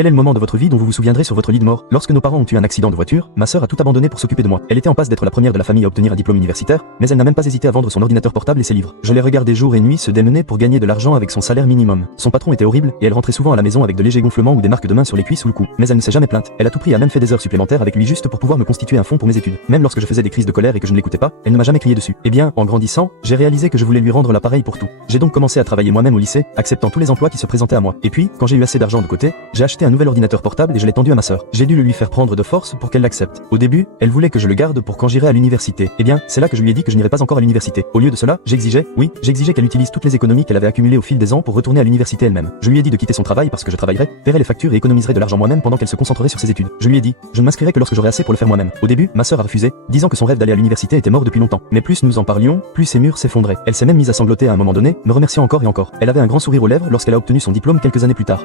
Quel est le moment de votre vie dont vous vous souviendrez sur votre lit de mort? Lorsque nos parents ont eu un accident de voiture, ma sœur a tout abandonné pour s'occuper de moi. Elle était en passe d'être la première de la famille à obtenir un diplôme universitaire, mais elle n'a même pas hésité à vendre son ordinateur portable et ses livres. Je l'ai regardée jour et nuit se démener pour gagner de l'argent avec son salaire minimum. Son patron était horrible et elle rentrait souvent à la maison avec de légers gonflements ou des marques de main sur les cuisses ou le cou. Mais elle ne s'est jamais plainte. Elle a tout pris, a même fait des heures supplémentaires avec lui juste pour pouvoir me constituer un fonds pour mes études. Même lorsque je faisais des crises de colère et que je ne l'écoutais pas, elle ne m'a jamais crié dessus. Eh bien, en grandissant, j'ai réalisé que je voulais lui rendre l'appareil pour tout. J'ai donc commencé à travailler moi-même au lycée, acceptant tous les emplois qui se présentaient à moi. Et puis, quand j'ai eu assez d'argent de côté, j'ai acheté un nouvel ordinateur portable et je l'ai tendu à ma sœur. J'ai dû le lui faire prendre de force pour qu'elle l'accepte. Au début, elle voulait que je le garde pour quand j'irai à l'université. Eh bien, c'est là que je lui ai dit que je n'irai pas encore à l'université. Au lieu de cela, j'exigeais qu'elle utilise toutes les économies qu'elle avait accumulées au fil des ans pour retourner à l'université elle-même. Je lui ai dit de quitter son travail parce que je travaillerais, paierais les factures et économiserais de l'argent moi-même pendant qu'elle se concentrerait sur ses études. Je lui ai dit, je ne m'inscrirai que lorsque j'aurai assez pour le faire moi-même. Au début, ma sœur a refusé, disant que son rêve d'aller à l'université était mort depuis longtemps. Mais plus nous en parlions, plus ses murs s'effondraient. Elle s'est même mise à sangloter à un moment donné, me remerciant encore et encore. Elle avait un grand sourire aux lèvres lorsqu'elle a obtenu son diplôme quelques années plus tard.